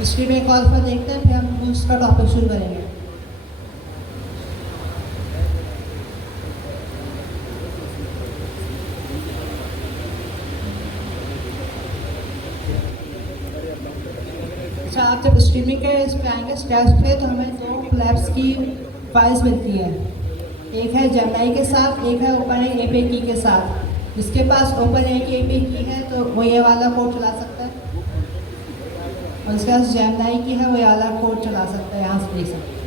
History में call पर देखते हैं, फिर हम उसका टॉपिक शुरू करेंगे। अच्छा, आप जब स्ट्रीमिंग के इस पे आएंगे स्टेप्स पे, तो हमें दो लैब्स की फाइल्स मिलती हैं। एक है जेमिनी के साथ, एक है ओपन एपीआई की के साथ। जिसके पास ओपन एपीआई की है तो वो ये वाला कोड चला सकता है, और जिसके पास जेमिनी की है वो ये वाला कोड चला सकता है। यहाँ से देख सकते हैं।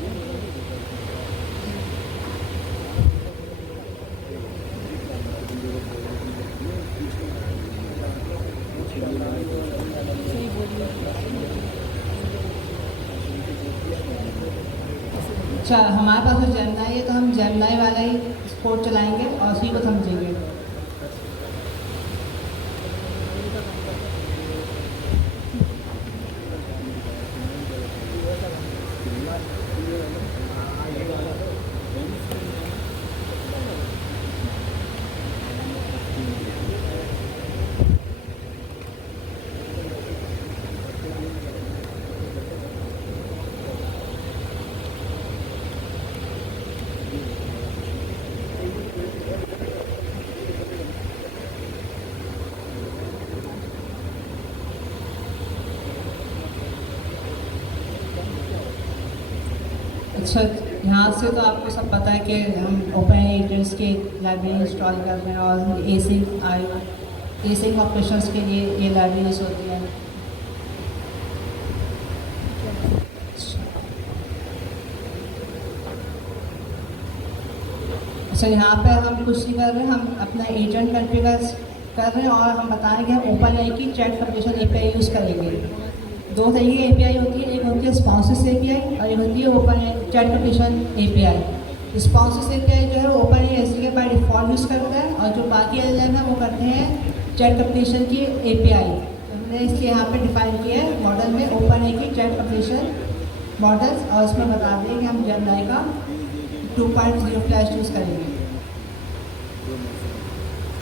अच्छा, हमारे पास जो जेमिनी है तो हम जेमिनी वाला ही कोड चलाएंगे और उसी को समझेंगे। अच्छा, यहाँ से तो आपको सब पता है कि हम ओपन एजेंट्स की लाइब्रेरी इंस्टॉल कर रहे हैं, और एसिंग ऑपरेशंस के लिए ये लाइब्रेरीज होती हैं। अच्छा, यहाँ पे हम कुछ नहीं कर रहे हैं, हम अपना एजेंट कॉन्फ़िगर कर रहे हैं और हम बता रहे हैं कि हम ओपन आई की चैट कम्युनिकेशन एपीआई यूज़ करेंगे। दो तरीके की एपीआई होती है, एक होती है रिस्पॉन्सिव एपीआई और एक होती है open chat communication API. Responsive API जो है open SDK by default use करता है, और जो बाकी एलएलएम है वो करते हैं चैट कम्युनिकेशन की एपीआई। हमने इसलिए यहाँ पे डिफाइन किया है मॉडल में ओपन आई की चैट कम्युनिकेशन मॉडल्स, और उसमें बता दें कि हम जेमिनी का 2.0 फ्लैश यूज़ करेंगे।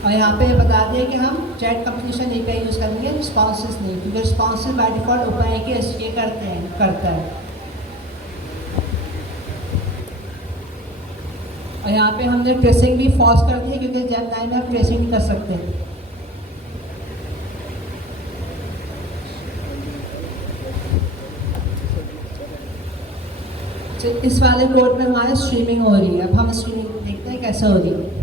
और यहाँ पे बता दें कि हम चैट कम्युनिकेशन एपीआई यूज़ करेंगे, रिस्पॉन्सिव नहीं, क्योंकि रिस्पॉन्सिव बाय डिफ़ॉल्ट ओपन आई की एसडीके करता है। और यहाँ पे हमने ट्रेसिंग भी फॉल्स कर दी है, क्योंकि जेमिनी में आप ट्रेसिंग नहीं कर सकते। तो इस वाले कोड में हमारी स्ट्रीमिंग हो रही है। अब हम स्ट्रीमिंग देखते हैं कैसे हो रही है।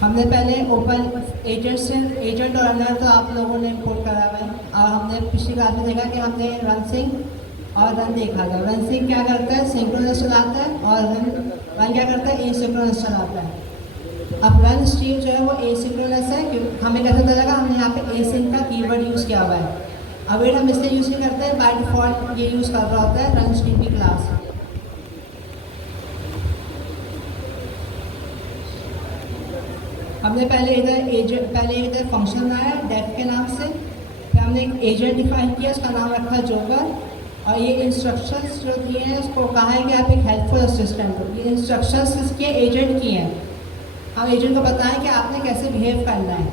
हमने पहले ओपन एजेंट और रनर तो आप लोगों ने इंपोर्ट करा हुआ है, और हमने पिछली क्लास में देखा कि हमने रन सिंक और रन देखा था। रन सिंक क्या करता है, सिंक्रोनस चलाता है, और रन क्या करता है, एसिंक्रोनस चलाता है। अब रन स्ट्रीम जो है वो एसिंक्रोनस है, क्योंकि हमें कैसे पता लगा, हमने यहाँ पे एसिंक का कीवर्ड यूज़ किया हुआ है। अवेट हम इसलिए यूज़ नहीं करते हैं, बाय डिफ़ॉल्ट ये यूज़ कर रहा होता है रन स्ट्रीम की क्लास। हमने पहले इधर फंक्शन बनाया डेफ के नाम से, फिर हमने एक एजेंट डिफाइन किया, उसका नाम रखा जोकर, और ये इंस्ट्रक्शंस जो दिए हैं उसको कहा है कि आप एक हेल्पफुल असिस्टेंट हो। ये इंस्ट्रक्शंस इसके एजेंट की हैं, हम एजेंट को बताएं कि आपने कैसे बिहेव करना है।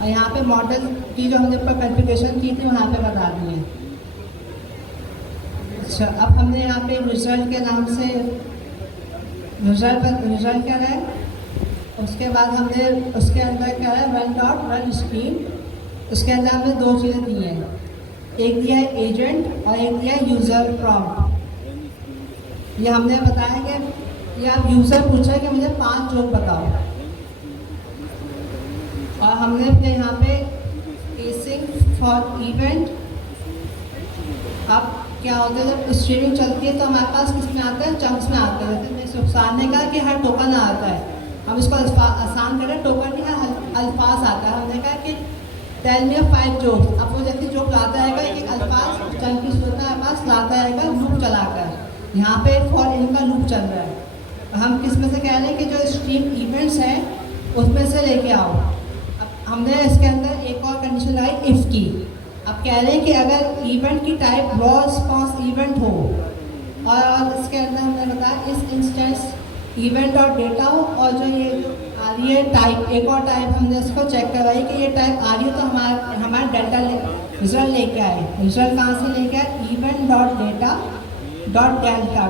और यहाँ पे मॉडल की जो हमने ऊपर कॉन्फ़िगरेशन की थी वहाँ पे बता दी है। अच्छा, अब हमने यहाँ पे रिजल्ट के नाम से रिजल्ट क्या है, उसके बाद हमने उसके अंदर क्या है run स्ट्रीम। उसके अंदर हमने दो चीज़ें दी हैं, एक दिया है एजेंट और एक दिया है यूज़र प्रॉम्प्ट। ये हमने बताया कि ये आप यूज़र पूछा कि मुझे 5 जोक बताओ, और हमने अपने यहाँ पे एसिंग फॉर इवेंट। अब क्या होता है जब स्ट्रीमिंग चलती है तो हमारे पास किस में आता है, चंक्स में आता है। जैसे मैं सुखसान ने कहा कि हर टोकन आता है, हम इसको आसान करें, टोकन नहीं है अल्फाज आता है। हमने कहा कि टेल मी 5 जोक्स। अब वो जैसे जोक लाता रहेगा, एक अल्फाज चंक की सूरत में हमारे पास लाता रहेगा लूप चलाकर। यहाँ पे फॉर इनका लूप चल रहा है। हम किस में से कह रहे हैं कि जो स्ट्रीम इवेंट्स हैं उसमें से लेके आओ। अब हमने इसके अंदर एक और कंडीशन लगाई इफ़ की। अब कह रहे हैं कि अगर इवेंट की टाइप रॉ रिस्पॉन्स इवेंट हो, और इसके अंदर हमने बताया इस इंस्टेंस इवेंट और डेटा हो, और जो ये आ रही है टाइप, एक और टाइप हमने इसको चेक करवाई कि ये टाइप आ रही है तो हमारा डेल्टा रिजल्ट लेके आए। रिजल्ट कहाँ से लेके आए? Event dot data dot delta.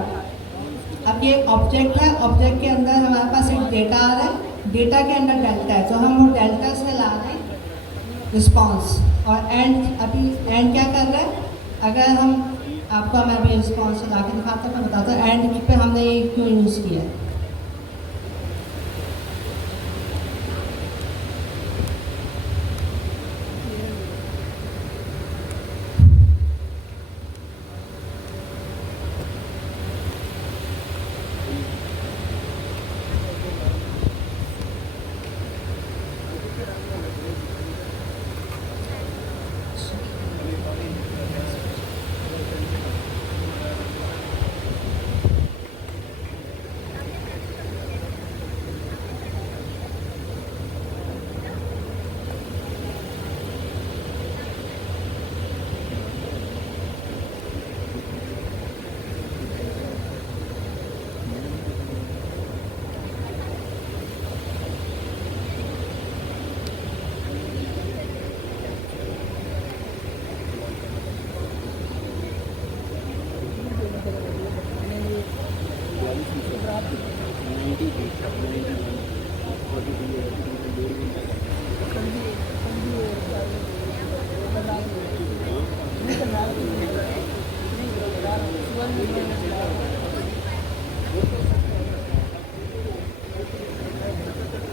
अब ये ऑब्जेक्ट है, ऑब्जेक्ट के अंदर हमारे पास एक डेटा आ रहा है, डेटा के अंदर डेल्टा है, तो हम वो डेल्टा से ला रहे हैं रिस्पॉन्स। और एंड, अभी एंड क्या कर रहा है? अगर हम आपको मैं अभी रिस्पॉन्स ला के दिखाता हूँ, मैं बताता हूँ एंड पे हमने ये क्यों यूज़ किया है।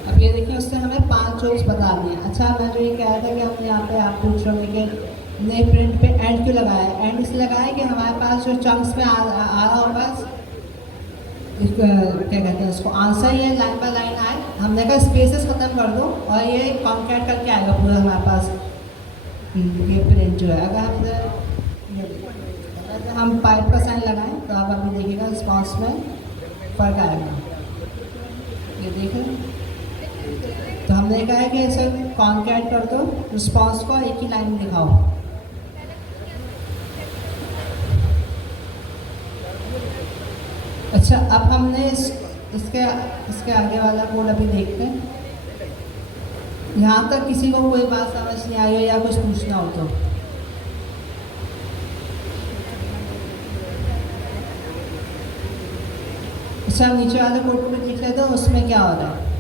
अब ये देखिए उससे हमें 5 जोक्स बता दिए। अच्छा, मैं जो ये कह रहा था कि हमने यहाँ पे आप पूछ रहे होंगे कि नए प्रिंट पे एंड क्यों लगाया है? एंड इसलिए लगाया है कि हमारे पास जो चंक्स में आ रहा होगा, क्या कहते हैं उसको, आंसर ही है लाइन बाय लाइन आए, हमने कहा स्पेसेस ख़त्म कर दो और ये कॉन्कैट करके आएगा पूरा हमारे पास ये प्रिंट जो है। अगर हम पाइप का साइन लगाएं तो आप अभी देखिएगा रिस्पॉन्स में फ़र्क आएगा। ये देख रहे हैं? तो हमने कहा है कि इसे कॉन्कैट कर दो, रिस्पॉन्स को एक ही लाइन में दिखाओ। अच्छा, अब हमने इसके आगे वाला कोड अभी देखते हैं। यहाँ तक किसी को कोई बात समझ नहीं आई हो या कुछ पूछना हो तो? अच्छा, नीचे वाले कोड को भी देख लेते हो, उसमें क्या हो रहा है।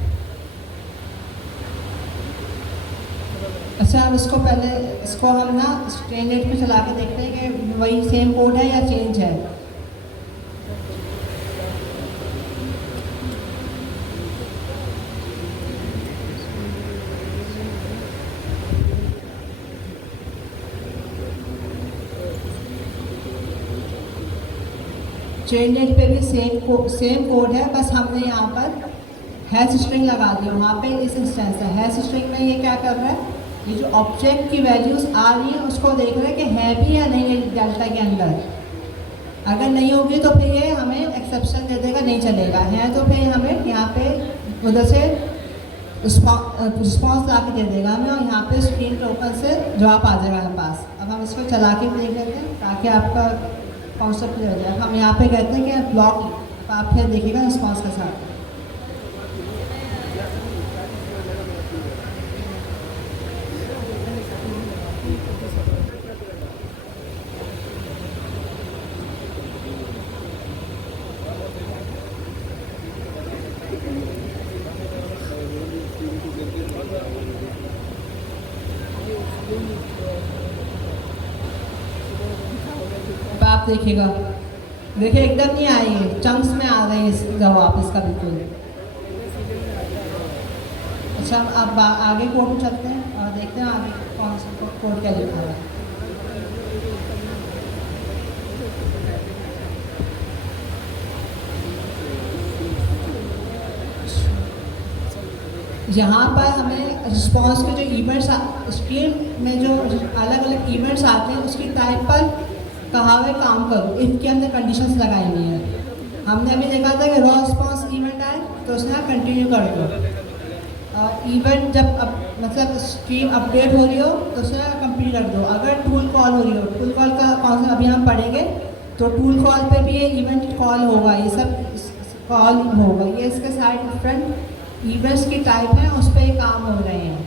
अच्छा, अब इसको हम ना स्ट्रेनलेट पे चला के देखते हैं कि वही सेम कोड है या चेंज है। चेननेट पे भी सेम कोड है, बस हमने यहाँ पर हैश स्ट्रिंग लगा दी। वहाँ पे इस इंस्टेंस है, हैश स्ट्रिंग में ये क्या कर रहा है, ये जो ऑब्जेक्ट की वैल्यूज़ आ रही है उसको देख रहा है कि है भी या नहीं है डेल्टा के अंदर। अगर नहीं होगी तो फिर ये हमें एक्सेप्शन दे देगा, नहीं चलेगा। है तो फिर हमें यहाँ पे उधर से रिस्पॉन्स ला के दे देगा हमें, और यहाँ पे स्क्रीन के ऊपर से जवाब आ जाएगा हमारे पास। अब हम इसको चला के देख लेते हैं ताकि आपका कॉन्सेप्ट क्लियर हो जाए। हम यहाँ पे कहते हैं कि ब्लॉक, आप फिर देखिएगा रिस्पॉन्स के साथ। आप देखिएगा, देखिए एकदम नहीं आई है, चंक्स में आ रहे हैं जवाब इसका बिल्कुल। अच्छा, अब आगे कोड चलते हैं और देखते हैं आगे कौन सा कोड क्या लिखा है। यहाँ पर हमें रिस्पॉन्स के जो इवेंट्स स्ट्रीम में जो अलग अलग इवेंट्स आते हैं उसकी टाइप पर कहा हुआ काम करो, इनके अंदर कंडीशंस लगाई हुई हैं। हमने अभी देखा था कि रॉ रिस्पॉन्स इवेंट आए तो उसने कंटिन्यू कर दो, और इवेंट जब मतलब स्ट्रीम अपडेट हो रही हो तो उसने कंप्लीट कर दो। अगर टूल कॉल हो रही हो, टूल कॉल का कौन सा अभी हम पढ़ेंगे, तो टूल कॉल पे भी ये इवेंट कॉल होगा, ये सब कॉल होगा। ये इसके साइड डिफरेंट इवेंट्स की टाइप है, उस पर काम हो रहे हैं।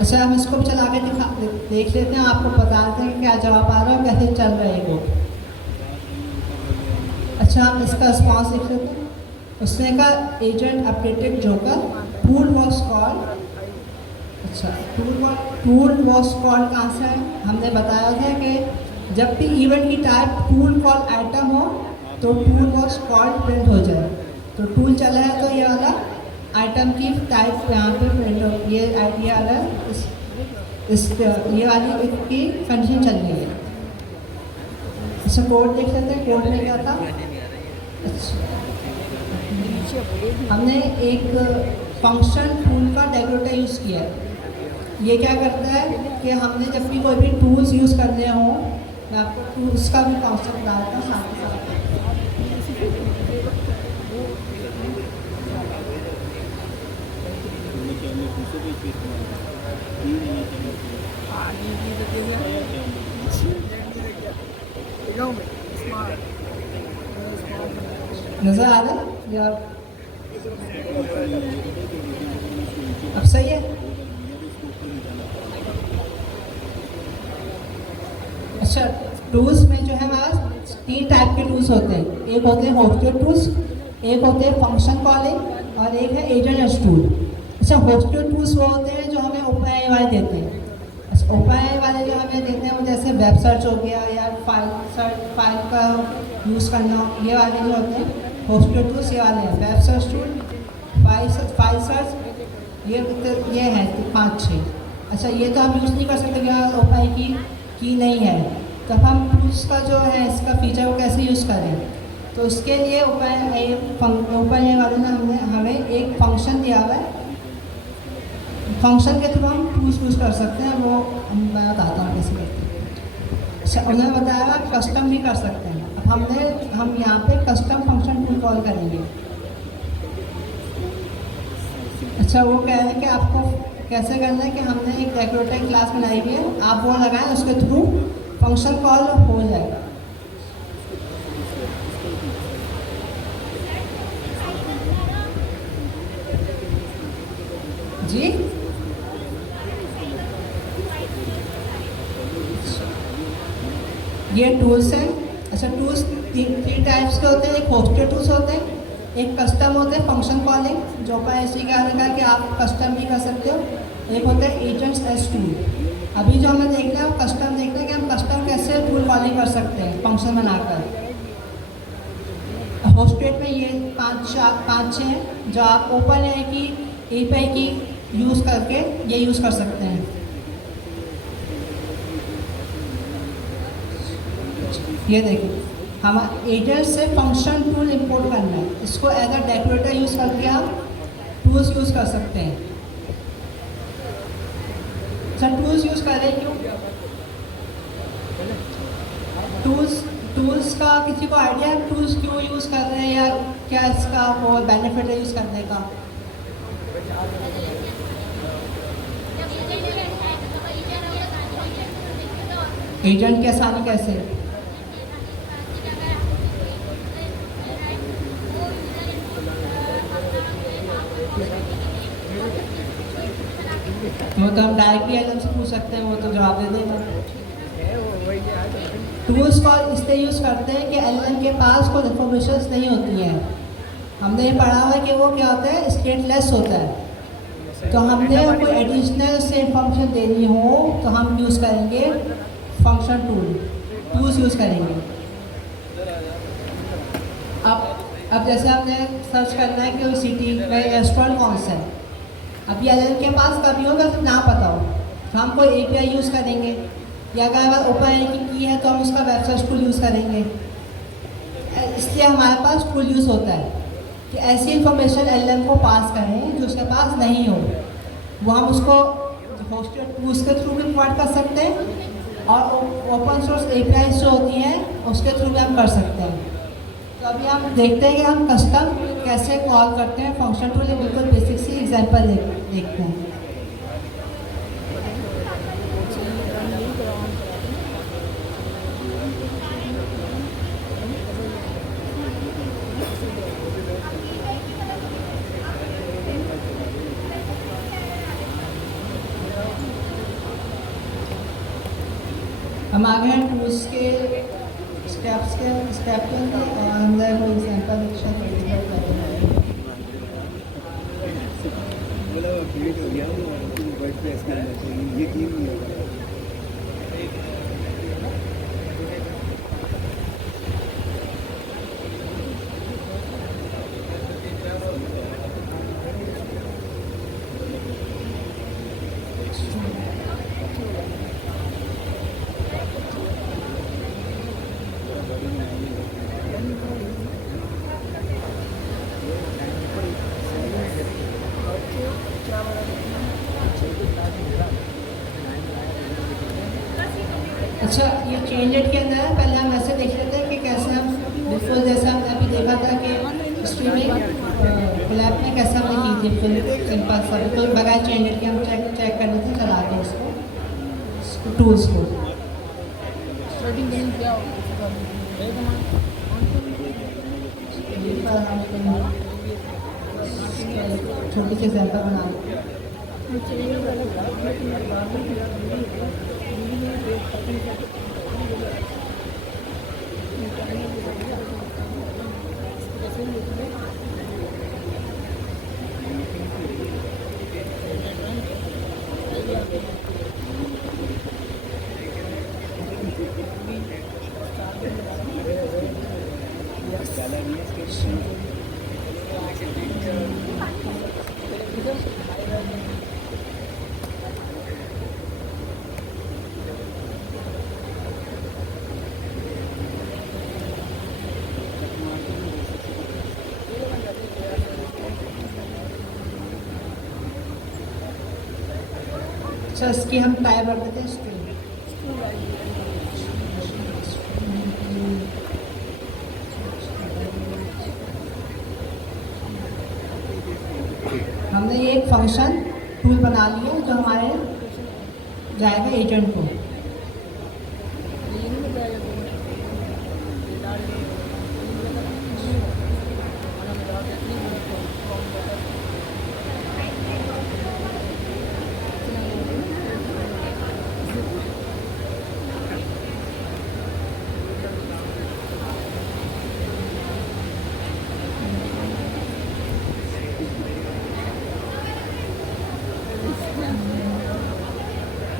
अच्छा, हम इसको भी चला के देख लेते हैं, आपको बता देते हैं कि क्या जवाब आ रहा है, कैसे चल रहा है कोड। अच्छा, हम इसका रिस्पॉन्स लिख लेते हैं। उसने कहा agent updated joker, tool was called. अच्छा, टूल वॉज कॉल्ड कहाँ से है? हमने बताया था कि जब भी इवेंट की टाइप टूल कॉल आइटम हो तो टूल वॉज कॉल्ड प्रिंट हो जाए। तो टूल चला है तो ये वाला आइटम की टाइप यहाँ पे प्रिंट हो, ये आइडिया आ रहा है, ये वाली की कंडीशन चल रही है। अच्छा, कोड देख लेते हैं, कोड में क्या था। अच्छा, हमने एक फंक्शन टूल का डेकोरेटर यूज़ किया है। ये क्या करता है कि हमने जब भी कोई भी टूल्स यूज़ करने हों, मैं आपको टूल्स का भी कॉन्सेप्ट बताता हूँ साथ ही साथ। नज़र आ रहा है या अब सही है? अच्छा, टूल्स में जो है हमारे 3 टाइप के टूल्स होते हैं। एक होते हैं होस्टेड टूल्स, एक होते हैं फंक्शन कॉलिंग और एक है एजेंट टूल। अच्छा, होस्टेड टूल्स वो होते हैं जो हमें ओपन वाले देते हैं। अच्छा, ओपन वाले जो हमें देते हैं वो जैसे वेब सर्च हो गया या फाइल का यूज़ करना, ये वाले जो होते हैं होस्टेड टूल्स, ये वाले हैं। Web search tool, file search, ये है 5-6। अच्छा, ये तो हम यूज़ नहीं कर सकते कि ओपन की नहीं है, तो हम टूल्स का जो है इसका फीचर को कैसे यूज़ करें। तो उसके लिए ओपन वाले ने हमें एक फंक्शन दिया हुआ है। फंक्शन के थ्रू हम टूल्स यूज़ कर सकते हैं, वो मैं बताता हूँ कैसे करते हैं। अच्छा, उन्होंने बताया कस्टम भी कर सकते हैं। अब हम यहाँ पे कस्टम फंक्शन टूल कॉल करेंगे। अच्छा, वो कह रहे हैं कि आपको कैसे करना है कि हमने एक डेकोरेटर क्लास बनाई हुई है, आप वो लगाएं, उसके थ्रू फंक्शन कॉल हो जाएगा। जी, ये टूल्स हैं। अच्छा, टूल्स 3 टाइप्स के होते हैं। एक होस्टेड टूल्स होते हैं, एक कस्टम होते हैं फंक्शन कॉलिंग, जो का ऐसी कहा कि आप कस्टम भी कर सकते हो। एक होता है एजेंट्स एस टूल। अभी जो हमें देखना है वो कस्टम देखना है कि हम कस्टम कैसे टूल कॉलिंग कर सकते हैं फंक्शन बनाकर। होस्टेड में ये 5-6 हैं जो आप ओपन है कि एपीआई की यूज़ करके ये यूज़ कर सकते हैं। ये देखिए, हम एजेंट से फंक्शन टूल इंपोर्ट करना है, इसको एज अ डेकोरेटर यूज़ करके हम टूल्स यूज़ कर सकते हैं। सर, टूल्स यूज़ कर रहे हैं क्यों? टूल्स का किसी को आइडिया है टूल्स क्यों यूज़ कर रहे हैं या क्या इसका वो बेनिफिट है यूज़ करने का? एजेंट की आसानी कैसे? वो तो हम डायरेक्टली एलएम से पूछ सकते हैं, वो तो जवाब दे देगा। टूल्स को इसलिए यूज़ करते हैं कि एलएम के पास कोई इन्फॉर्मेशन नहीं होती हैं। हमने ये पढ़ा हुआ है कि वो क्या होता है, स्टेटलेस होता है। तो हमने कोई एडिशनल से इन्फॉर्मेशन देनी हो तो हम यूज़ करेंगे फंक्शन टूल्स यूज़ करेंगे। अब जैसे हमने सर्च करना है कि सिटी में रेस्टोरेंट कौन सा है, अभी एलएम के पास कभी होगा तो ना पता हो तो हम कोई एपीआई यूज़ करेंगे, या अगर हमारे ओपन की है तो हम उसका वेबसाइट टूल यूज़ करेंगे। इसलिए हमारे पास टूल यूज़ होता है कि ऐसी इन्फॉर्मेशन एलएम को पास करें जो उसके पास नहीं हो, वो हम उसको होस्टेड टूल्स के थ्रू भी प्रोवाइड कर सकते हैं और ओपन सोर्स एपीआई जो होती हैं उसके थ्रू भी हम कर सकते हैं। तो अभी हम देखते हैं कि हम कस्टम कैसे कॉल करते हैं फंक्शन टूल, बिल्कुल बेसिक सी एग्जांपल देखते हैं। हम आगे हैं टूल्स के स्टेप के अंदर और अंदर कोई एग्जाम्पल अच्छा बोला वो क्रिएट हो गया वर्डप्रेस के अंदर तो ये टीम नहीं होगा। अच्छा, ये चेंजर के अंदर है। पहले हम ऐसे देख लेते हैं कि कैसे हम बिल्कुल जैसा हमने अभी देखा था कि स्ट्रीमिंग कोलैब में कैसे हमने की थी, बिल्कुल सिंपल सा बिल्कुल बगैर चेंजर के हम चेक कर लेते चला के इसको टूल्स को। छोटी सी एग्जाम्पल बना लेते हैं। अच्छा, इसकी हम टाइप कर देते हैं स्ट्रिंग। हमने ये एक फंक्शन टूल बना लिया जो हमारे जाएगा एजेंट को।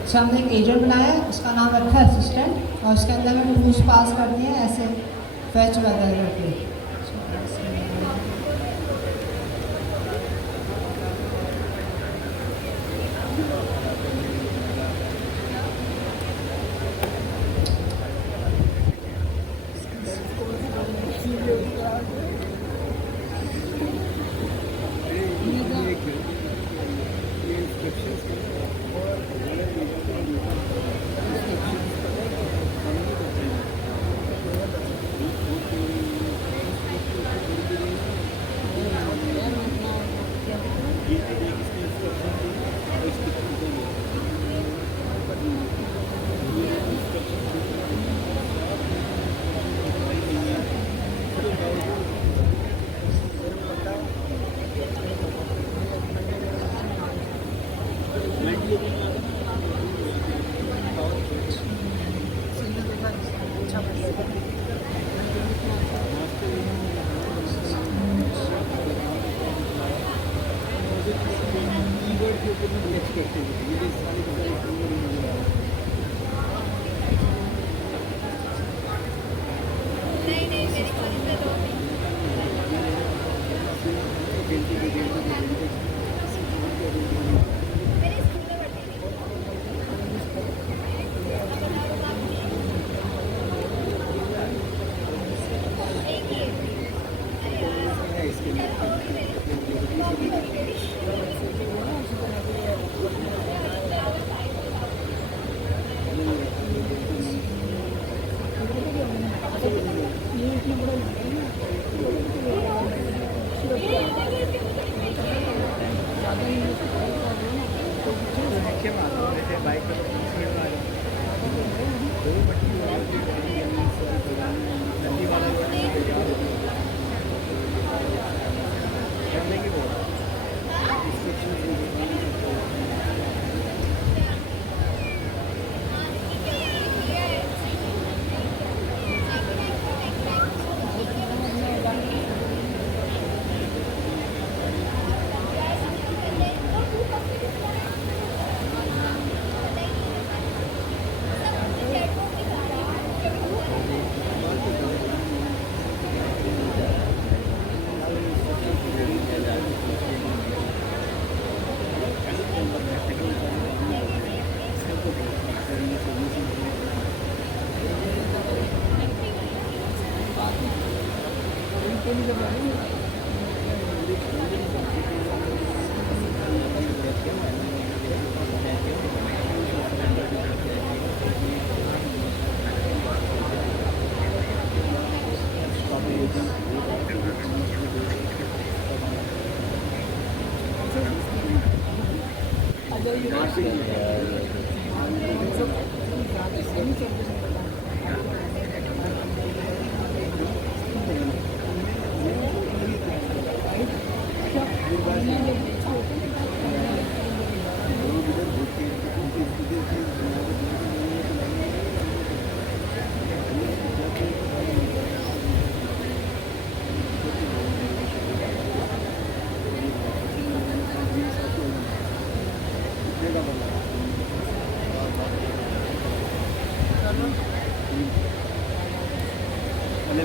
अच्छा, हमने एक एजेंट बनाया है, उसका नाम रखा है असिस्टेंट, और उसके अंदर हमें टूल्स पास कर दिए हैं ऐसे फैच वगैरह करके।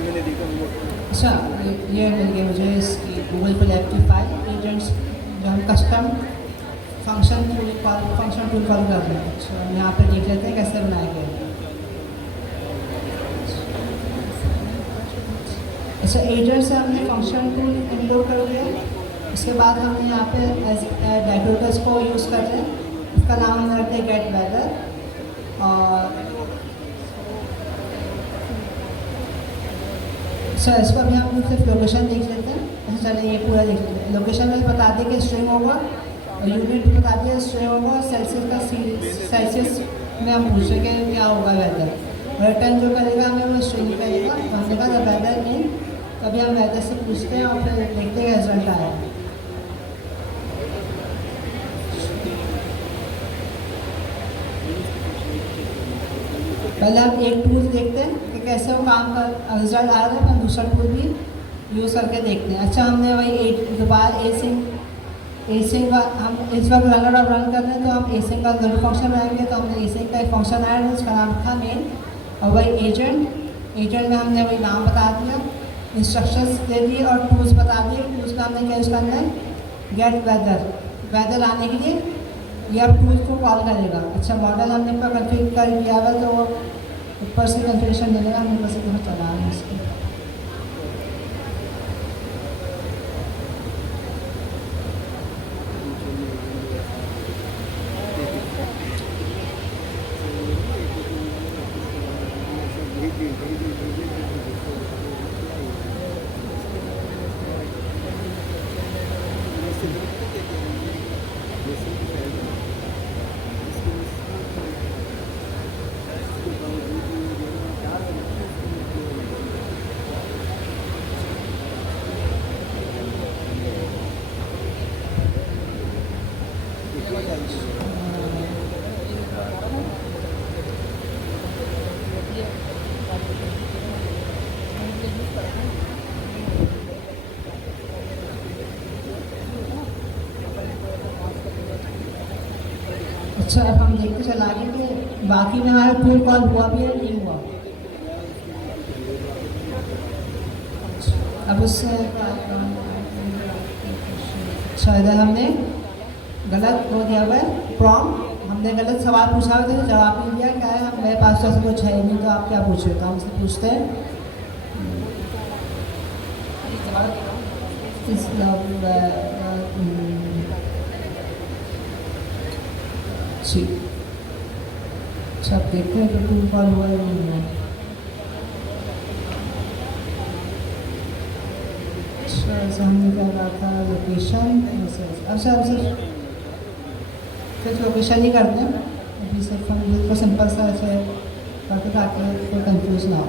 मैंने देखा वो अच्छा, ये मिल गया मुझे इसकी गूगल पे लैब फाइल एजेंट्स जो हम कस्टम फंक्शन टूल कॉल कर रहे हैं। अच्छा, हम यहाँ पे देख लेते हैं कैसे बनाया गया है। अच्छा, एजेंट से हमने फंक्शन टूल इनलोड कर लिया। उसके बाद हम यहाँ पे डेकोरेटर्स को यूज़ कर रहे हैं। इसका नाम हमने रखते हैं गेट वेदर। और सर इस पर भी हम सिर्फ लोकेशन देख लेते हैं। अच्छा चलिए ये पूरा देख लेते हैं। लोकेशन में बता दें कि स्ट्रिंग होगा और यूनिट बता दिया स्ट्रिंग होगा। सेल्सियस का सेल्सियस में हम पूछेंगे क्या होगा वेदर। रिटर्न जो करेगा हमें वो स्ट्रिंग करेगा। तो हमने कहा वेदर नहीं, कभी हम वेदर से पूछते हैं और फिर देखते हैं रिजल्ट आया। पहले हम एक टूल देखते हैं कि कैसे वो काम कर रिजल्ट आ रहा है, फिर दूसरा टूल भी यूज़ करके देखते हैं। अच्छा, हमने वही दोबारा एसिंग का हम इस वक्त रनर और रन कर रहे हैं, तो हम एसिंग का जरूर फंक्शन बनाएंगे। तो हमने एसिंग का एक फंक्शन आया है, उसका नाम था मेन। और वही एजेंट में हमने वही नाम बता दिया, इंस्ट्रक्शंस दे दिए और टूल्स बता दिए। टूल्स का हमने क्या यूज़ करना है, गेट वेदर आने के लिए ये अब टूल्स को कॉल करेगा। अच्छा, मॉडल हमने पूरा कन्फिगर कर दिया हुआ, तो वो ऊपर से कन्फिगरेशन मिलेगा, हम ऊपर से थोड़ा चला रहे हैं इसको। अच्छा, अब हम देखते चला आगे कि बाकी में हमारा टूल कॉल हुआ भी है नहीं हुआ। अब उससे अच्छा, इधर हमने गलत हो दिया हुआ है प्रॉम्प्ट। हमने गलत सवाल पूछा हुआ था, जवाब नहीं दिया। क्या है, मेरे पास तो ऐसा कुछ है नहीं, तो आप क्या पूछ रहे हो? तो हम उससे पूछते हैं इस जी। अच्छा, अब देखते हैं कि टूल कॉल हुआ है नहीं हुआ। अच्छा, ऐसा हमने क्या कहा था, लोकेशन अब सर सिर्फ लोकेशन ही करते हैं अभी। सिर्फ हम बिल्कुल सिंपल सा ऐसे करके ताकि कोई कंफ्यूज ना हो।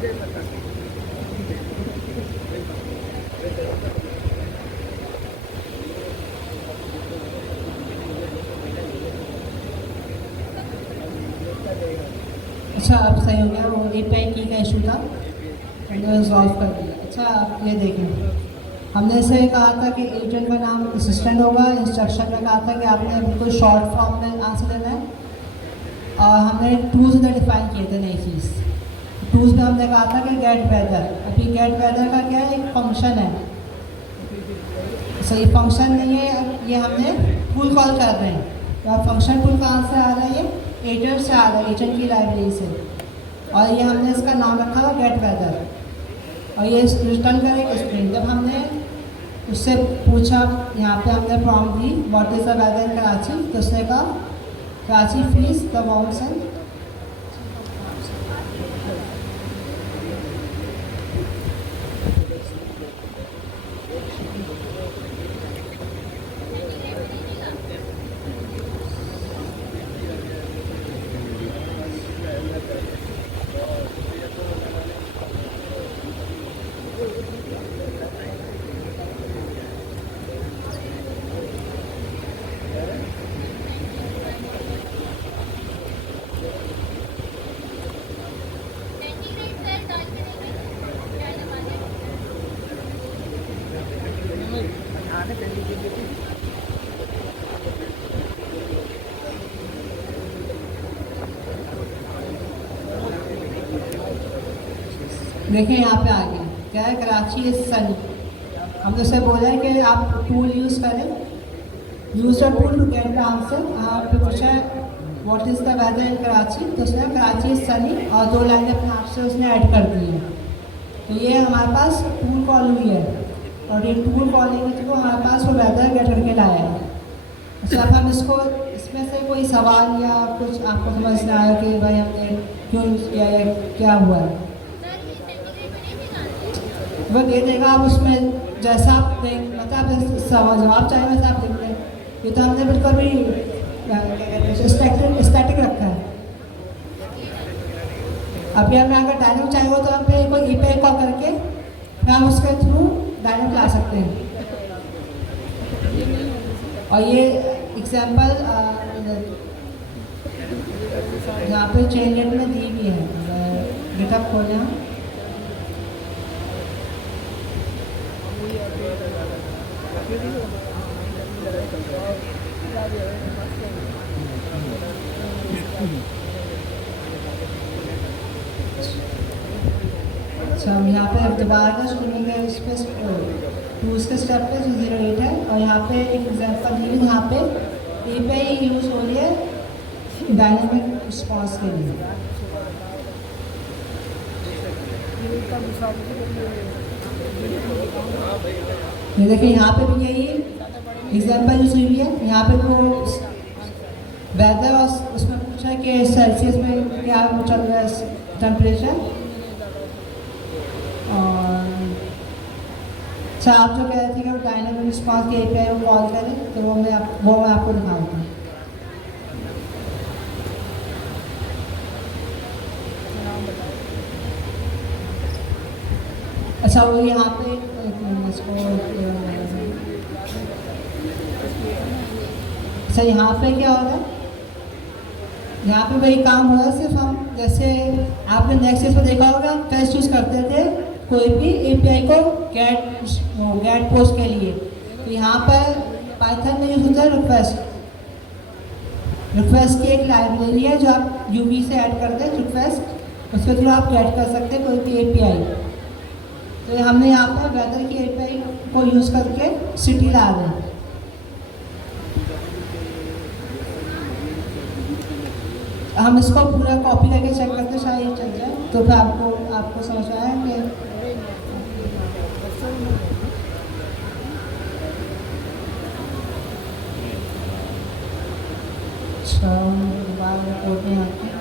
अच्छा अब सही हो गया, वो API की का इशू था, मैंने सॉल्व कर दिया। अच्छा आप ये देखें, हमने इसे कहा था कि एजेंट का नाम असिस्टेंट होगा, इंस्ट्रक्शन में कहा था कि आपने बिल्कुल शॉर्ट फॉर्म में आंसर देना है, और हमने टूल्स ने डिफाइन किए थे नई चीज़। टूल्स में हमने कहा था कि गेट वेदर, अभी गेट वेदर का क्या है, एक फंक्शन है, सही फंक्शन नहीं है, ये हमने टूल कॉल कर रहे हैं। तो अब फंक्शन टूल कहाँ से आ रहा है, ये एजेंट से आ रहा है, एजेंट की लाइब्रेरी से, और ये हमने इसका नाम रखा हुआ गेट वेदर, और ये रिटर्न करेगा स्ट्रिंग। जब हमने उससे पूछा, यहाँ पे हमने प्रॉम्प्ट दी what is the weather in Karachi, तो उसने कहा कराची फीस द मॉनसून। देखिए यहाँ पे आ गया क्या है, कराची इज सनी। हमने उसे बोला है कि आप टूल यूज़ करें, use the tool to get the answer. आप पूछा है what is the weather in Karachi, तो उसने कराची इज सनी, और 2 लाइनें अपने आप से उसने ऐड कर दी है। तो ये हमारे पास टूल कॉल हुई है, और ये टूल कॉलिंग के थ्रू हमारे पास वो वेदर गेट करके लाया है। अच्छा अब हम इसको, इसमें से कोई सवाल या कुछ आपको समझ में आया कि भाई हमने क्यों यूज़ किया है, क्या हुआ है, वो दे देगा। आप उसमें जैसा आप देख, मतलब सवाल जवाब चाहे वैसे आप देख लें। ये तो हमने बिल्कुल भी स्टैटिक रखा है। अभी हमें अगर डायरेक्ट चाहिए हो तो हम पे कोई API कॉल करके फिर हम उसके थ्रू डायरेक्ट ला सकते हैं। और ये एग्जांपल यहाँ पे चेन रेट में दी भी है, गिटहब खोलें हम। अच्छा हम यहाँ पे दोबारा का शुरू में इस पर टूल्स के स्टेप पे जो 08 है, और यहाँ पे एक एग्जाम्पल दी है, यहाँ पे API यूज़ हो रही है डायनेमिक रिस्पॉन्स के लिए। ये देखिए यहाँ पे भी यही एग्जाम्पल यूज हुई है। यहाँ पे वो वेदर और उसमें पूछा है कि सेल्सियस में क्या चल रहा है टेम्परेचर। और अच्छा आप जो कह रहे थे कि वो डायनेमिक रिस्पॉन्स के API को कॉल करें, तो वो मैं आपको दिखाता हूँ। अच्छा वो यहाँ पे इसको अच्छा यहाँ पे क्या हो रहा है, यहाँ पे वही काम हो रहा है, सिर्फ हम जैसे आपने नेक्स्ट इसमें देखा होगा टेस्ट यूज़ करते थे कोई भी API को गेट पोस्ट के लिए, तो यहाँ पर पाइथन में यूज़ होता है रिक्वेस्ट की एक लाइब्रेरी है जो आप UV से ऐड करते हैं रिक्वेस्ट, उसके थ्रू आप गेट कर सकते हैं कोई भी API। तो हमने यहाँ पर वेदर की API को यूज़ करके सिटी ला रहे हैं। हम इसको पूरा कॉपी करके चेक करते शायद ये चल जाए, तो फिर आपको समझ में आया कि अच्छा दोबारा कोड में आते हैं।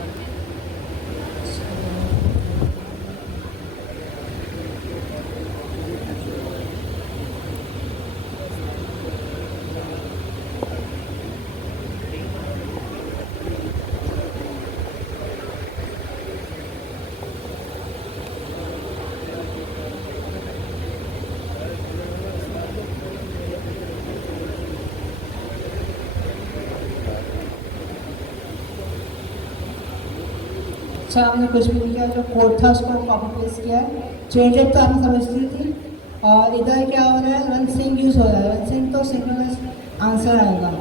अच्छा आपने कुछ भी नहीं किया, जो कोड था उसको कॉपी पेस्ट किया है, चेंजेस तो आपने समझ ली थी। और इधर क्या हो रहा है, वन सिंग यूज़ हो रहा है, वन सिंग तो सिंगल आंसर आएगा।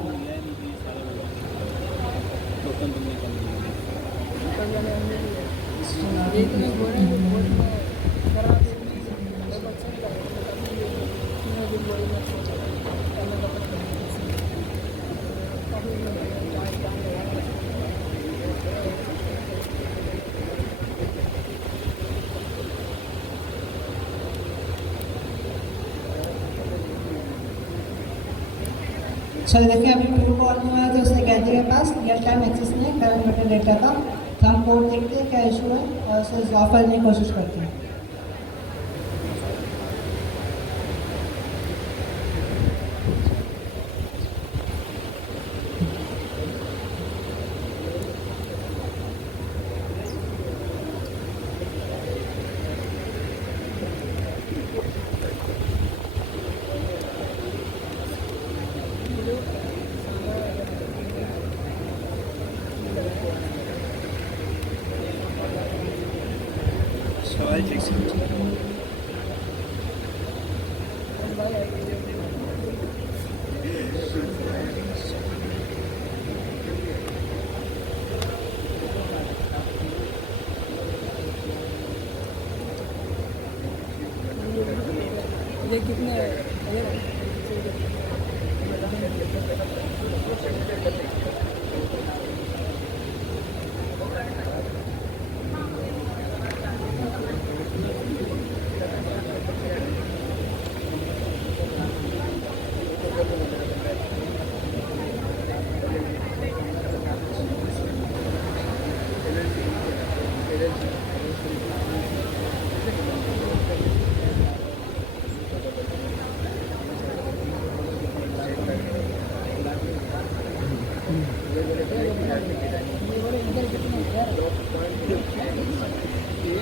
चल देखिए अभी ट्रू कॉल हुआ है, तो उसने कह दिया के पास रियल टाइम एक्सेस नहीं है, करंट मेटा डेटा का। तो हम कोड देखते हैं क्या इशू है और उसे सॉल्व करने की कोशिश करते हैं। सवाल ठीक से ये कितने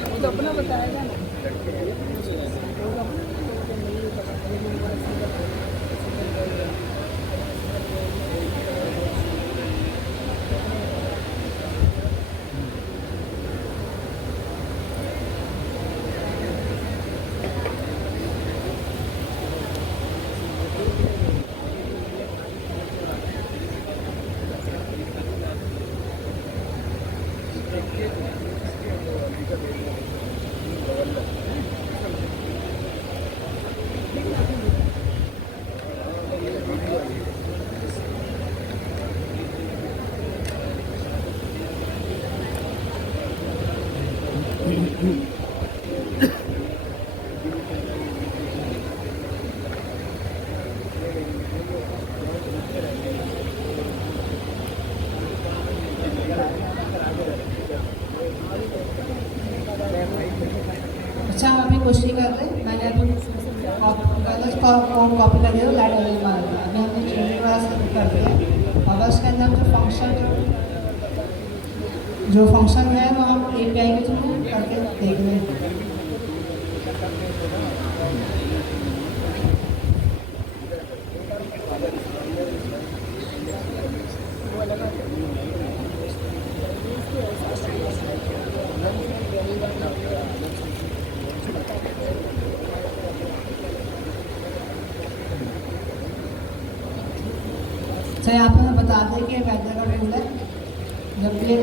वो तो अपना बताएगा ना। अच्छा हम अभी कुछ नहीं कर रहे, मैंने अभी गलत कोड कॉपी कर दिया, लाइट अवेल मार दिया। अभी हमने चेंजिंग वाला सब कर दिया और बस के अंदर जो फंक्शन है वो हम API के थ्रू करके देख रहे हैं। तो यहाँ पर हम बता दें कि वैद्य का टूल है, जब ये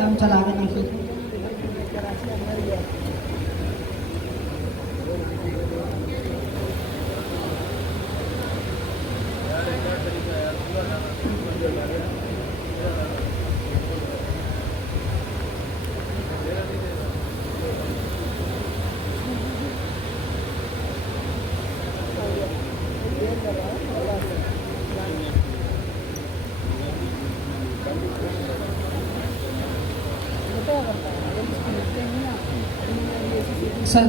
हम चला के देखिए। सर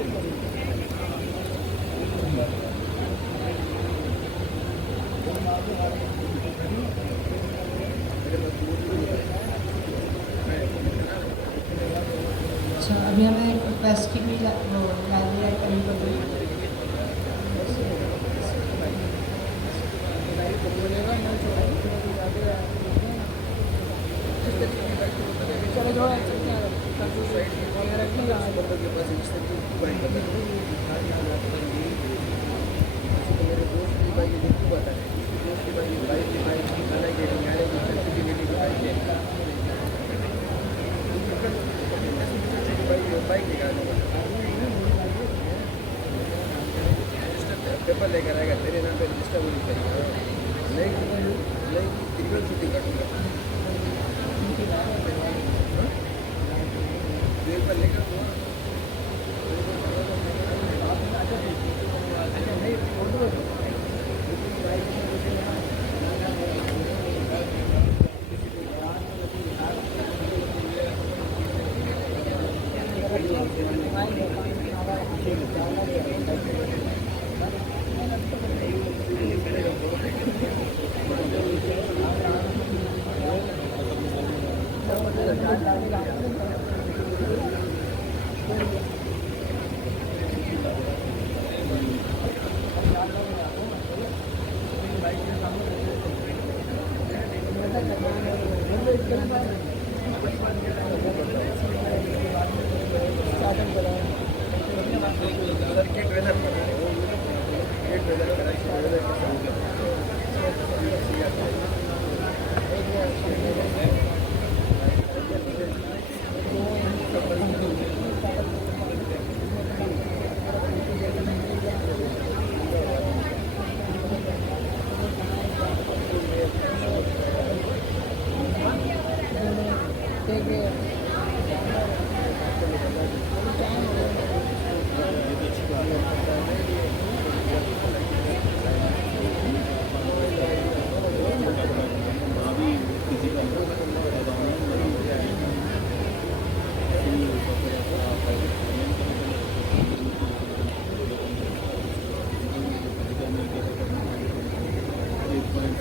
अच्छा, अभी हमें रिक्वेस्ट की भी गैलरी ऐड करनी पड़ेगी। चलो थोड़ा चलते हैं रखिएगा पेपर लेकर आएगा तेरे नाम पे रजिस्टर होनी चाहिए नहीं क्रिमिनल शूटिंग करूँगा पेपर लेकर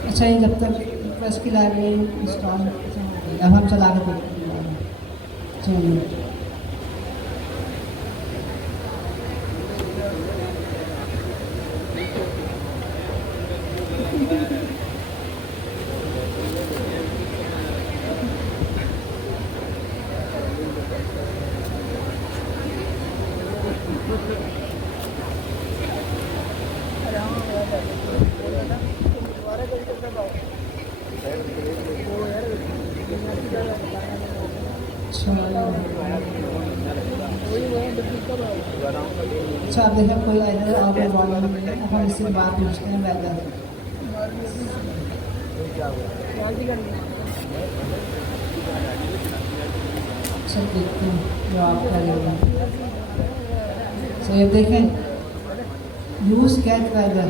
अच्छा, ये जब तक रिक्वेस्ट की लाइब्रेरी इंस्टॉल अब हम चला के देखते हैं। चलिए, अच्छा आप देखें कोई इधर और कोई बॉडी नहीं है। अब हम इससे बात पूछते हैं वेदर। अच्छा देखते हैं जो आप करेंगे। तो ये देखें यूज़ कैट वेदर,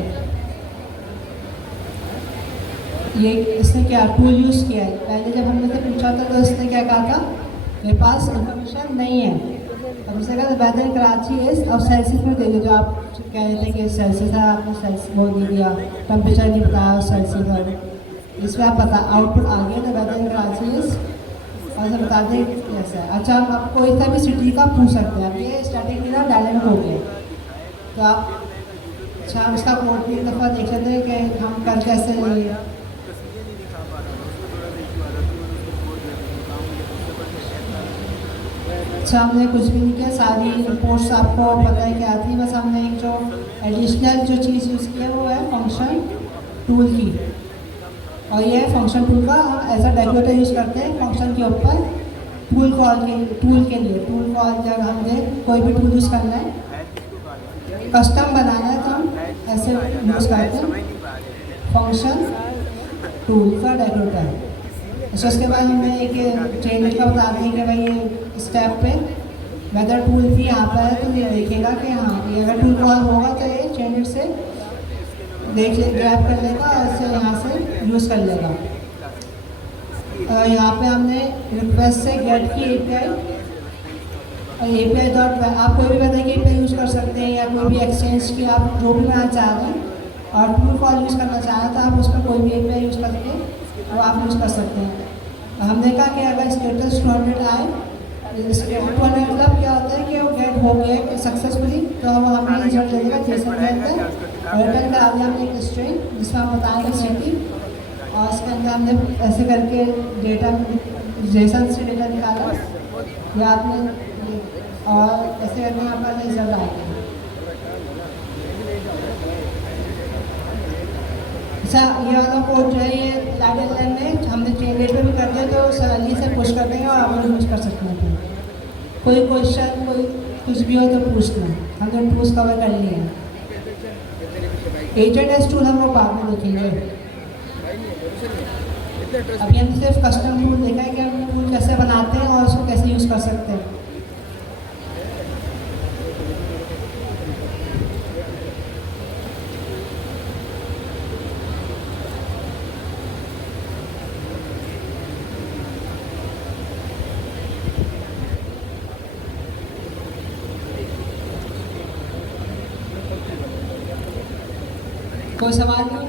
ये इसने क्या टूल यूज़ किया है। पहले जब हमने से पूछा था तो इसने क्या कहा था, मेरे पास इंफॉर्मेशन नहीं है। अब उसने कहा वेदर इन कराची इज, अब सेल्सियस में दे दिया जो आप कह रहे थे कि सेल्सियस है, आपने सेल्सियस वो दे दिया, टेम्परेचर नहीं बताया सेल्सियस है। इसमें आप पता आउटपुट आ गया तो वेदर इन कराची इज और बता दें कैसा है। अच्छा हम आप कोई सा भी सिटी का पूछ सकते हैं। अब ये स्टार्टिंग में ना डायनेमिक हो गया तो आप अच्छा हम इसका कोड भी एक दफ़ा देख लेते हैं कि हम कर कैसे लिए। अच्छा हमने कुछ भी नहीं किया, सारी रिपोर्ट्स आपको पता है क्या थी। बस हमने एक जो एडिशनल जो चीज़ यूज़ की है वो है फंक्शन टूल की, और ये फंक्शन टूल का हम ऐसा डेकोरेटर यूज़ करते हैं फंक्शन के ऊपर टूल के लिए। टूल कॉल जब हमने कोई भी टूल यूज़ करना है, कस्टम बनाना है तो हम ऐसे यूज़ करते हैं फंक्शन टूल का डेकोरेटर। अच्छा उसके बाद हमें एक चेंज का बता दें कि भाई ये स्टेप पे वेदर टूल भी यहाँ पर है तो ये देखेगा कि हाँ ये अगर टूल कॉल होगा तो ये चेंज से देख ले ग्रैब कर लेगा और इसे यहाँ से यूज़ कर लेगा। यहाँ पे हमने रिक्वेस्ट से गेट की API API डॉट आप कोई भी वेदर की API यूज़ कर सकते हैं या कोई भी एक्सचेंज की आप जो भी बनाना चाह रहे हैं और टूल कॉल यूज़ करना चाह रहे हैं तो आप उसमें कोई भी API यूज़ करके वो आप यूज़ कर सकते हैं। हमने कहा कि अगर स्टेटस 200 आए, 200 मतलब क्या होता है कि वो गेट हो गया सक्सेसफुली, तो हम वहाँ पर रिजल्ट दे देगा जेसन के अंदर और रिटर्न करा दिया हमने एक स्ट्रिंग जिसमें हम बताएंगे सिटी और इसके अंदर हमने ऐसे करके डेटा जेसन से डेटा निकाला या आपने और ऐसे करके यहाँ पर रिजल्ट आएगा। अच्छा, ये वाला कोड जो है ये लाइट लाइन में हमने चेन रेट पे भी कर दिया तो सडनली से पुश कर देंगे और आप लोग यूज़ कर सकते हैं। कोई क्वेश्चन कोई कुछ भी हो तो पूछना, हमने पूछ कवर कर लिया। एजेंट एस टूल हम लोग बाद में देखेंगे। अभी हमने सिर्फ कस्टम टूल देखा है कि हम टूल कैसे बनाते हैं और उसको कैसे यूज़ कर सकते हैं। कोई सवाल नहीं?